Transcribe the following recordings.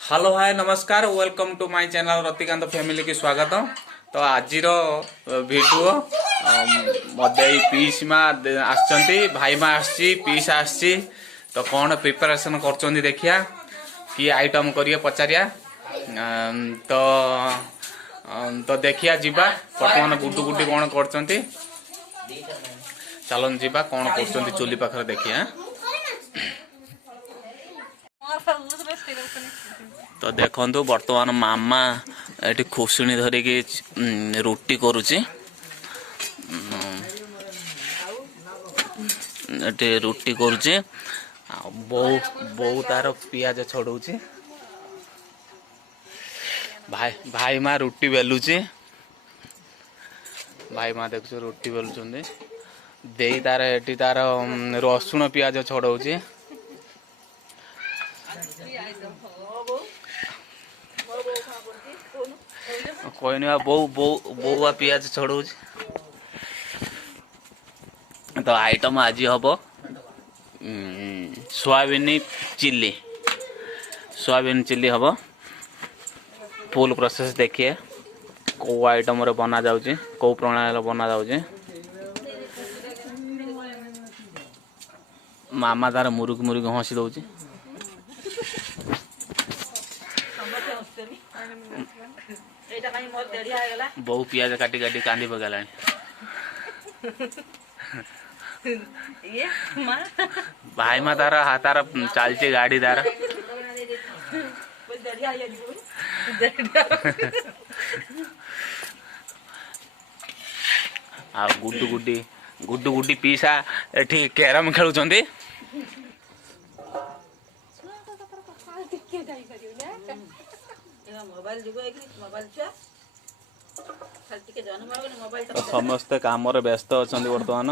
Hello hi नमस्कार welcome to my channel Ratikant family की स्वागत। तो आज वीडियो मत पीसीमा आसचंती भाई माँ आसी पीसा आसी तो कौन प्रिपरेशन कर देखिया कि आइटम करिए पचारिया तो तो देखिया जीवा बर्तमान गुड्डू गुड्डी कौन कर चलन जीवा कौन कर चुली पाखर देखिया। तो देखो बर्तमान मामा ये खुशुणी धरिकी रुटी करुची रुटी करुची बो तार पियाज छड़ौची भाई माँ रुटी बेलुची भाई माँ देख रुटी बेलुचंदी दे तार एटी तार रसुण पियाज छड़ौची कोई नहीं बो बो बो पियाज छड़ौ। तो आइटम आज हम सोयाबीन चिल्ली हम फुल प्रोसेस देखिए कौ आइटम रे बना जाउची कौ प्रणाली बना जाउची। मामा तार मुरुक मुरुक हसी दउची बहु पियाज काटी काटी कांदी पकाला भाई माँ तार हाथार चलती गाड़ी तार आ गुड्डू गुड्डी पीसा एठी कैरम खेलुचंदी समस्ते काम व्यस्त अच्छा बर्तमान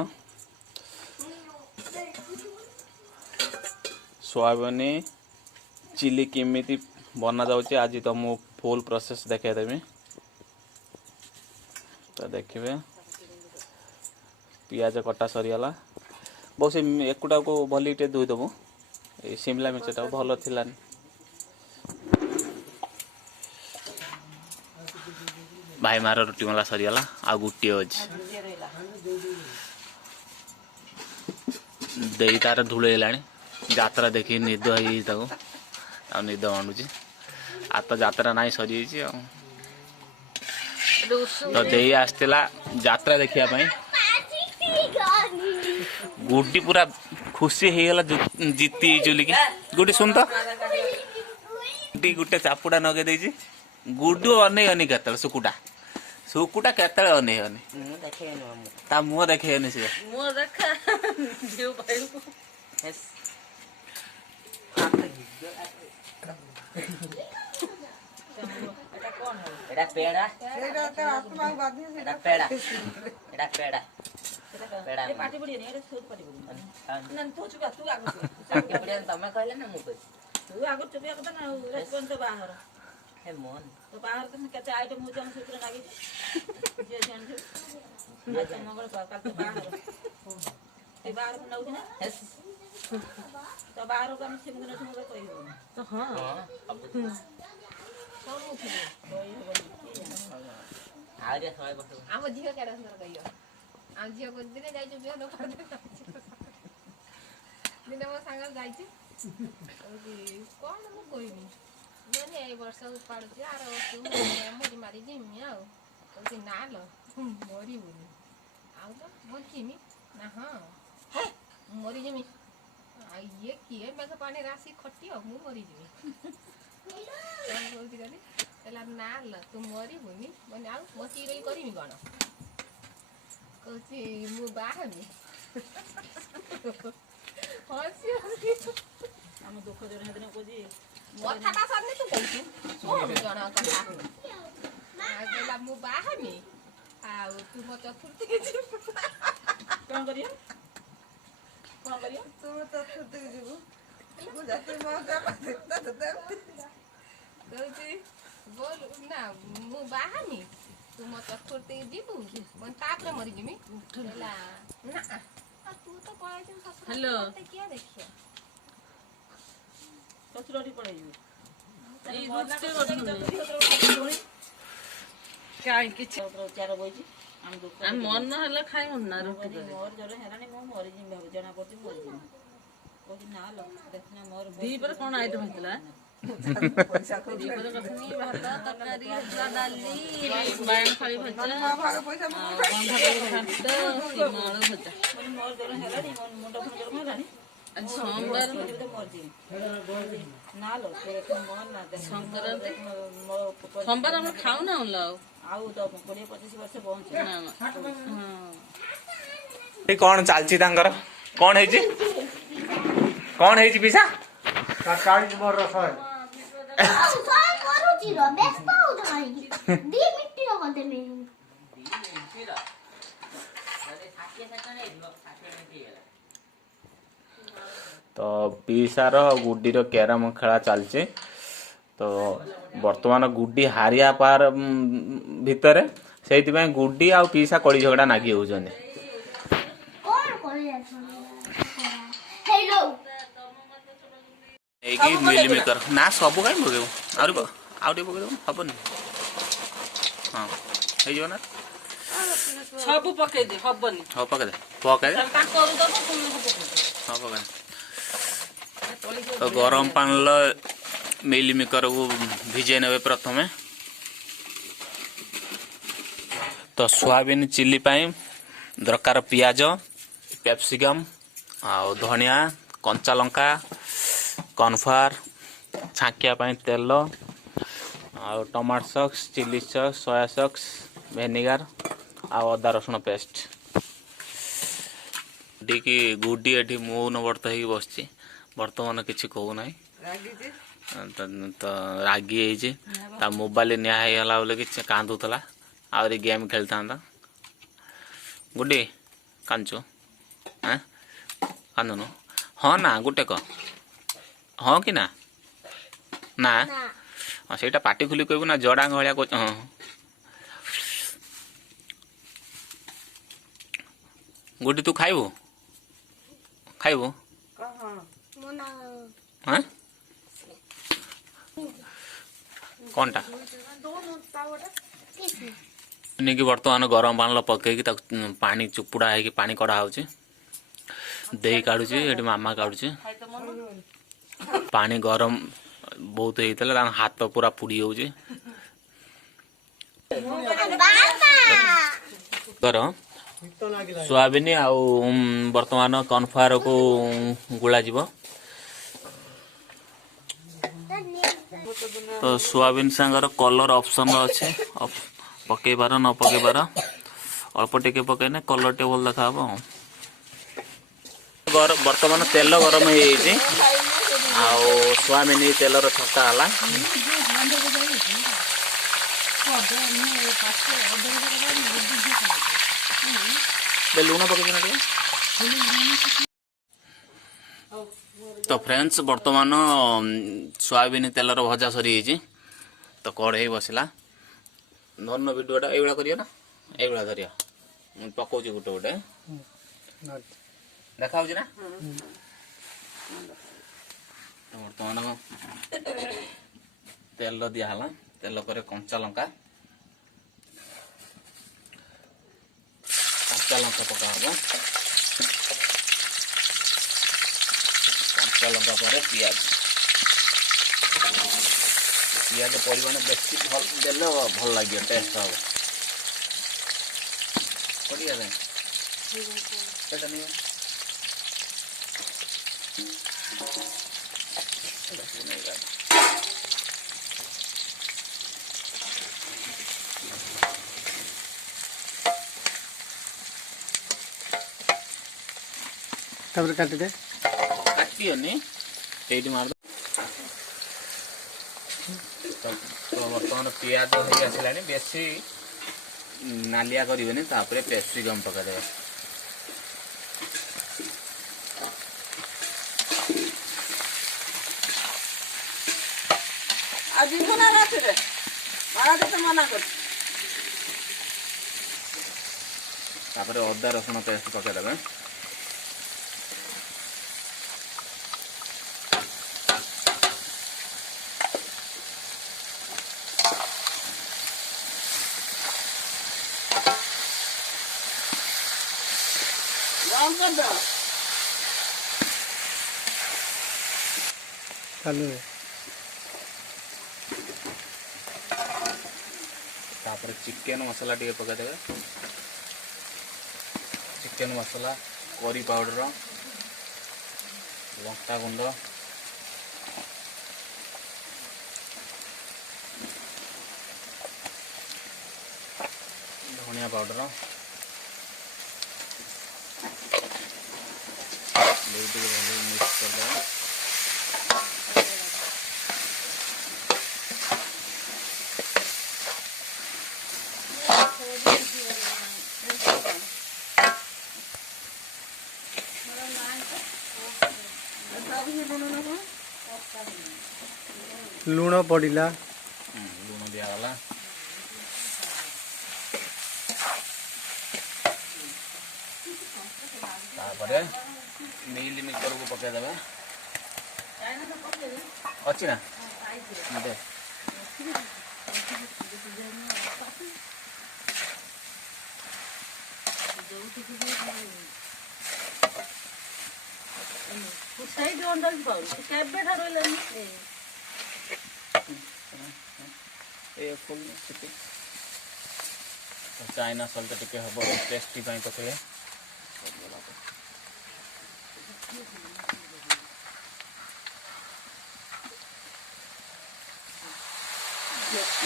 सोयाबीन चिली केमिति बना जाउची आज तो मु फुल प्रोसेस देखे देबी। तो देखिए पियाज कटा सरीगला बहुत एकुटा को भली टे धोई देबू ए शिमला मिर्चटा भल थिलानी भाई मार रुटी मला सरीगला आ गुटी अछि देई तार धुळेलाणी जात्रा देखी निद हो निद मानुची आ तो जात्रा नाई सरी तो देई आसला जात्रा देखिया पाई गुड्डी पूरा खुशी हो गला जीती चुली की गुड्डी सुन तो गुड्डी गुटे चापुड़ा नगे देजी गुड्डू अनेक केतल सुकुटा सुकुटा केतल अनेक ता मुह देखे से पेड़ा पार्टी बढ़िया नहीं पार्टी बढ़िया नन तो चुका तू आगु पार्टी बढ़िया तमे कहले ना मु तू आगु चुपिया कथा ना रेस्टोरेंट तो बाहर हे मोन तो बाहर तुम केते आइटम हो जम सूत्र लागी जे जान जो आज मंगल काल तो बाहर ए बाहर को नउ ना तो बाहर को हम सिम दिन सुन कहि तो हां अब सब मुखी कोई आ रे सय बस हम जियो केडा सुंदर कहियो आ झियो को दिने जाई छु बिया दोपहर दिने मो सांगल जाई छु कोन मु कोइनी मोने ए वर्ष पाड़ छि आरो वर्ष मोरी मारी जिमी आ ओसी ना लो मोरी बोली आ तो बोलकीमी ना हां मोरी जिमी आ ये किए मेघ पानी राशि खटी हो मु मोरी जिमी कोन बोलती गली एला ना ल तू मोरी बोली मोने आ मोती रही करिमी कोन कोची मु बाहमी हसी हम दुख जरे हेदने कोजी मथाटा सरने तू कहू ओ जणा कथा आ गेला मु बाहमी आ तू म चतुर्थी के जी कोन करिया तू चतुर्थी के जीबू मु जाते म जा कोची बोल ना मु बाहमी तू म चतुर्थी के जीबू मन तापरे मरि जिमी उठला ना तू तो पळाय छ हेलो क्या देखियो ससुरटी पळाई ଚାର ବଇଛି ଆମ ମନ ହେଲେ ଖାଇବୁନି ନା ରୁଟି ମୋର ଜଣେ ହେଲାଣି ମୁଁ ମରିଯିବି ଭାବୁ ଜଣା ପଡୁଛି ମରିଯିବି କହୁଛି ନା ଲୋ ଦେଖିନା ମୋର ଦିପରେ କଣ ଆଇଟମ ହେଇଥିଲା ଦିପରେ କଥିଲି ଭାତ ତରକାରୀ ହେଇଥିଲା ଡାଲି ବାଇଗଣ ଫାଳି ଭଜା ବନ୍ଧାକୋବି ଘାଣ୍ଟ ସିମ ଆଳୁ ଭଜା ମୋର ଜଣେ ହେଲାଣି ମୋ ମୁଣ୍ଡ ଫୁଣ୍ଡ ହେଲାଣି ଆଜି ସୋମବାର ନା ଲୋ ସଂକ୍ରାନ୍ତି ସୋମବାର ଆମେ ଖାଉନା ଆଉ 20-25 ବର୍ଷ ପହଞ୍ଚି କଣ ଚାଲିଛି ତାଙ୍କର କଣ ହେଇଛି ପିସା 40 ବର୍ଷ ଶହେ तो पिसार गुड्डीर क्यारम खेला चलचे तो वर्तमान गुड्डी हारिया पार भितर से गुड्डी आ पिसा कड़ी झगड़ा नागी होउछन मिलीमेकर ना सब कहीं पकेब आउटे पकेद हेनी हाँ हो ना सब पकई दे हबनी हाँ पकेद पकेद हाँ पकेद तो गरम पानी मिलीमेकर को भिजे ने प्रथम तो सोयाबीन चिली पाई दरकार पियाज कैप्सिकम आ धनिया कंचा लंका कॉर्नफ्लावर छांकिया पाई तेल आ tomato sauce chilli sauce soya sauce vinegar आ अदा रसुण पेस्ट डी गुड्डी एटी मो नवर्त हो बस बर्तमान किसी कहूना तो रागी मोबाइल निगला बोले कि कांदुला आहरी गेम खेलता गुड्डी कांचु हाँ कांदनु हाँ ना गोटे कह हाँ कि ना ना से पाटी खुली कहबू ना जड़ा भाया कह हाँ गुड्डी तू खाइबू खाइबू हाँ कौनटा नहीं कि बर्तमान गरम पानी पकई पानी चुपुड़ा है पानी कड़ा हो दे काढ़ुची मामा काढ़ुची पानी गरम बहुत होता हाथ पूरा पुड़ी हो सोयाबीन आउ बर्तमान कॉर्नफ्लावर को गुला जीव तो सोयाबीन सांगर कलर ऑप्शन अच्छे पकई बार न पकई बार अल्प टिके पकईने कलर टे भल देखा बर्तमान तेल गरम हो सोयाबीन तेलर छटा है लुण पकई तो फ्रेंड्स बर्तमान सोयाबीन तेलर भजा सरी तो कड़े बसला धरन भिडियोटा ये करिए ना ये धरिया पकाऊँ गोटे गोटे देखा ना बर्तमान तेल दिहला तेल पर कंचा लंका पका हम कंचा लंका पर पियाज परिमाण बेसी देले भल लगे टेस्ट हम काटी दे काटी मार तो बर्तमान पियाज हो आसला बेसी नालिया करें कैप्सिकम पकड़े अदा रसुण पेस्ट पकड़े चालू है तापर चिकेन मसला टे पकईदे चिकेन मसला करी पाउडर लंका गुंड धनिया पाउडर मिक्स कर दें लुण पड़िला लुण दिगला मिल मिक्सर को पकईदे अच्छी ना दे चाइना सल्ट टिके हम टेस्टी पकड़े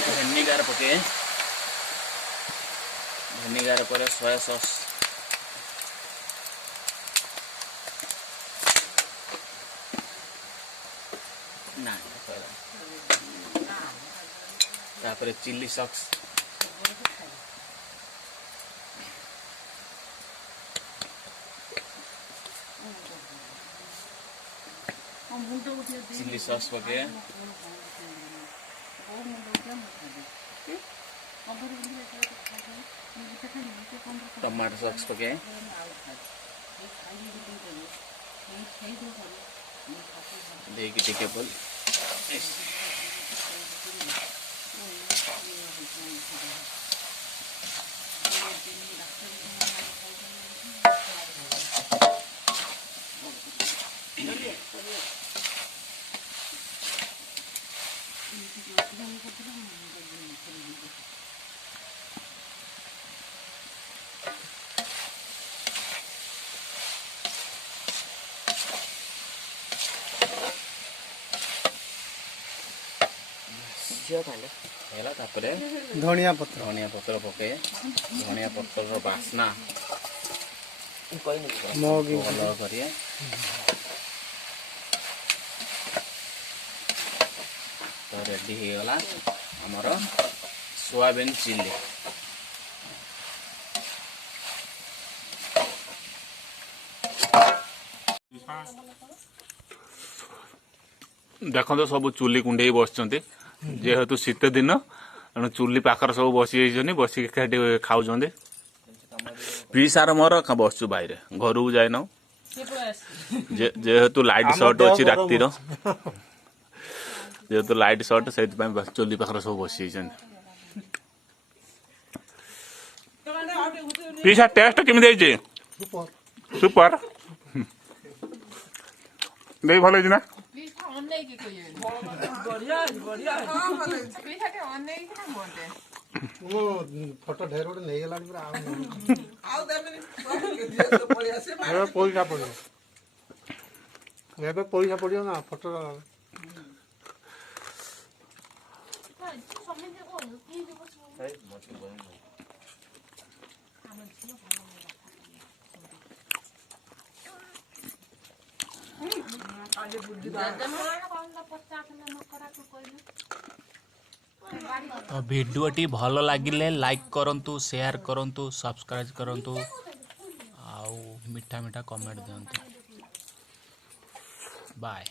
भेनिगार पके भेनिगार पर सोया सॉस ना तापर चिल्ली सॉस चिल्ली सॉस पके टमाटो सॉस पके देखिए टिके बोल धनिया पत्र पके धनिया पत्र बास्ना मग भल करिए तो रेडी हो गला हमर सोयाबीन चिल्ली देखो सब चुली कुंडे बस जेहेतु शीत दिन तेणु चुली पाखर सब बसी बसिक खाऊ पीसार मोर बसचु बाहर घर को जाइन जेहेतु लाइट सर्ट अच्छी रातिर जेहेतु लाइट सर्ट से चुली पाखर सब बसी पीसा टेस्ट केमी सुपर देख भल ना फोटो ढेर गोटे नहीं गला पैसा पड़ो पैसा पड़ो ना फोटो तो भिडियोटी भल लगिले लाइक करंतु शेयर करंतु सब्सक्राइब करंतु आउ मीठा मीठा कमेंट दियंतु बाय।